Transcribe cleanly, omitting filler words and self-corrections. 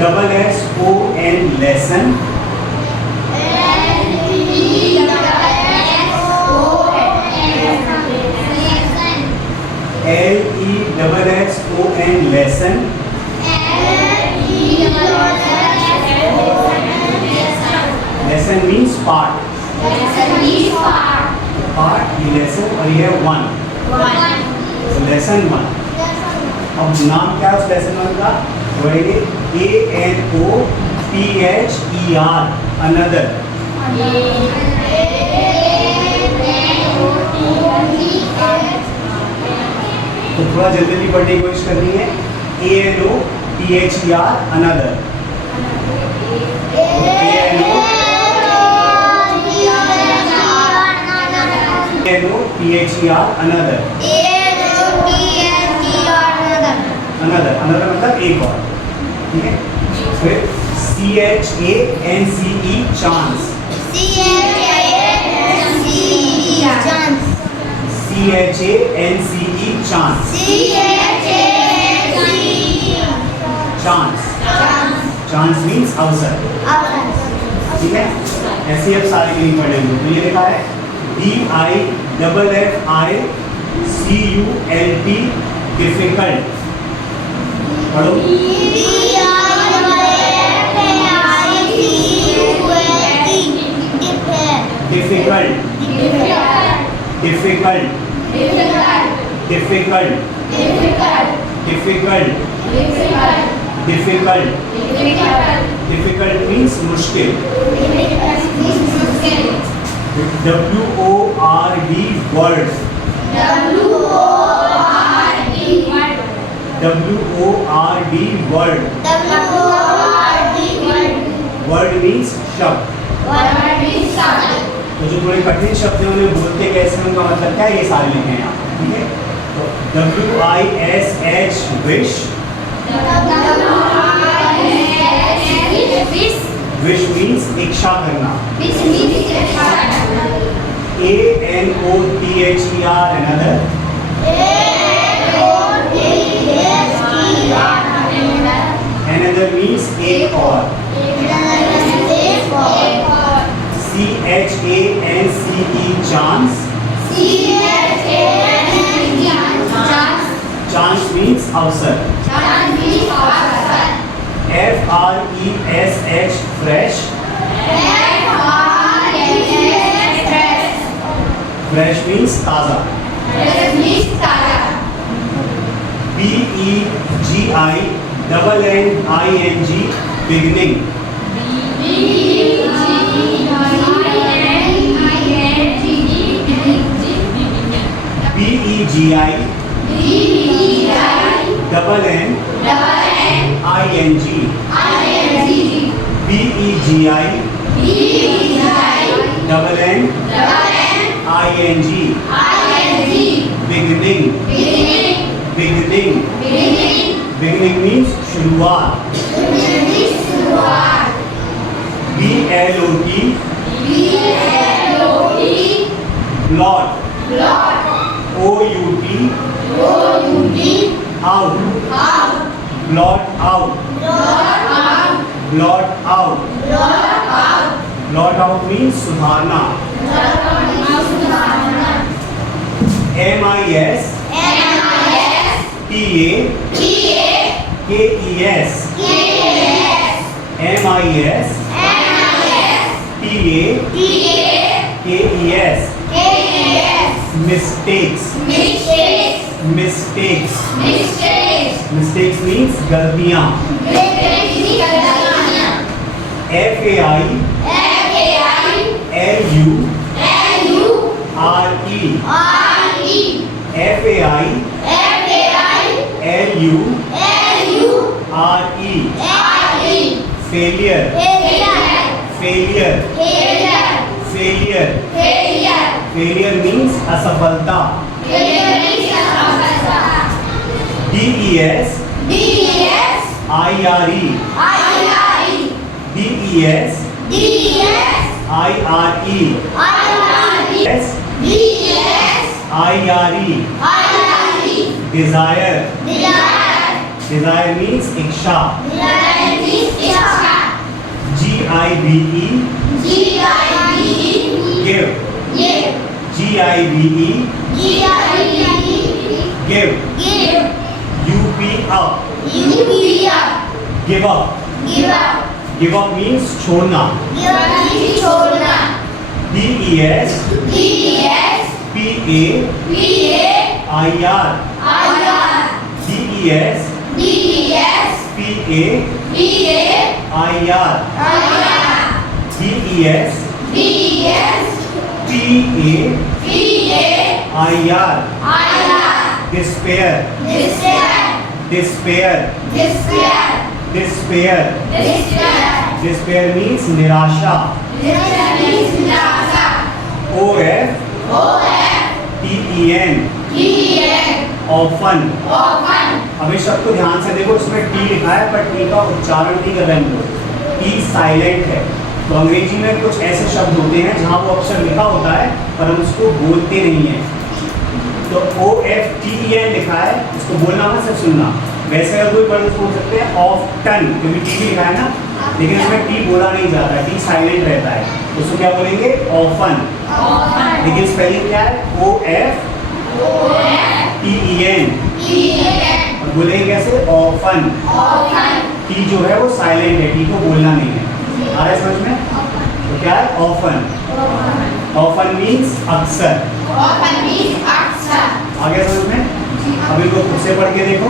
LESSON lesson. LESSON lesson. Lesson means part. Part ये lesson और ये one. Lesson 1. अब नाम क्या है उस lesson 1 का? बोलेंगे ANOTHER, another. तो थोड़ा जल्दी पढ़ने की कोशिश करनी है. ANOTHER, another. ANOTHER, another. Another मतलब एक और. ठीक है. फिर CHANCE, chance. Chance. Chance means अवसर. ठीक है. ऐसे अब सारे नहीं पढ़ेंगे. तो ये लिखा है DIFFICULT, difficult. पढ़ो. Difficult. Difficult means मुश्किल. WORD, word. WORD, word. Word means शब्द. तो जो थोड़े कठिन शब्द हैं उन्हें बोलते कैसे, उनका मतलब क्या है, ये सारे लिखे हैं यहाँ. ठीक है. तो WISH, wish. Wish means इच्छा करना. ANOTHER, another. Another means एक और. CHANCE, chance. Chance means अवसर. FRESH, fresh. Fresh means ताजा. BEGINNING, beginning. BEGINNING, beginning. Beginning means शुरुआत. BLOT, blot. OUT, out. Blot out. Blot out means सुधारना. MIS, TA, KES. MIS, TA, KES. Mistakes. Mistakes means गलतियाँ. FAI, LURE. FAI, LURE. Failure. Failure means असफलता. DES, IRE. DES, IRE. IRE. Desire. Desire means इच्छा. Desire means इच्छा. G-I-V-E. G-I-V-E. Give. Give. G-I-V-E. G-I-V-E. Give. Give. U-P-Up. U-P-Up. Give up. Give up. Give up means छोड़ना. Give up means छोड़ना. D-E-S. D-E-S. P-A-I-R. P-A-I-R. D-E-S. D-E-S. P-A-I-R. I-R. D-E-S. D-E-S. P-A-I-R. P-A-I-R. Despair. Despair. Despair. Despair. Despair. Despair. Despair means निराशा. Despair means निराशा. O-F-T-E-N. T-E-N. Often. Often. अब इस शब्द को ध्यान से देखो, इसमें टी लिखा है पर टी का उच्चारण नहीं कर रहे हैं हम लोग. टी साइलेंट है. तो अंग्रेजी में कुछ ऐसे शब्द होते हैं जहाँ वो अक्षर लिखा होता है पर हम उसको बोलते नहीं हैं. तो O-F-T-E-N लिखा है, इसको बोलना मत, सिर्फ सुनना. वैसे अगर कोई वर्ड बोल सकते हैं ऑफ्टन, क्योंकि टी भी लिखा है ना, लेकिन इसमें टी बोला नहीं जाता है, टी साइलेंट रहता है. तो उसको क्या बोलेंगे? ऑफन. Often. लेकिन स्पेलिंग क्या है? O-F-T-E-N. T-E-N. और बोलेंगे कैसे? ऑफन. Often. टी जो है वो साइलेंट है, टी को बोलना नहीं है. आ रहा है समझ में? तो क्या है? ऑफन. ऑफन मीन्स अक्सर. Often means अक्सर. आ गया समझ में? अब इनको खुद से पढ़ के देखो.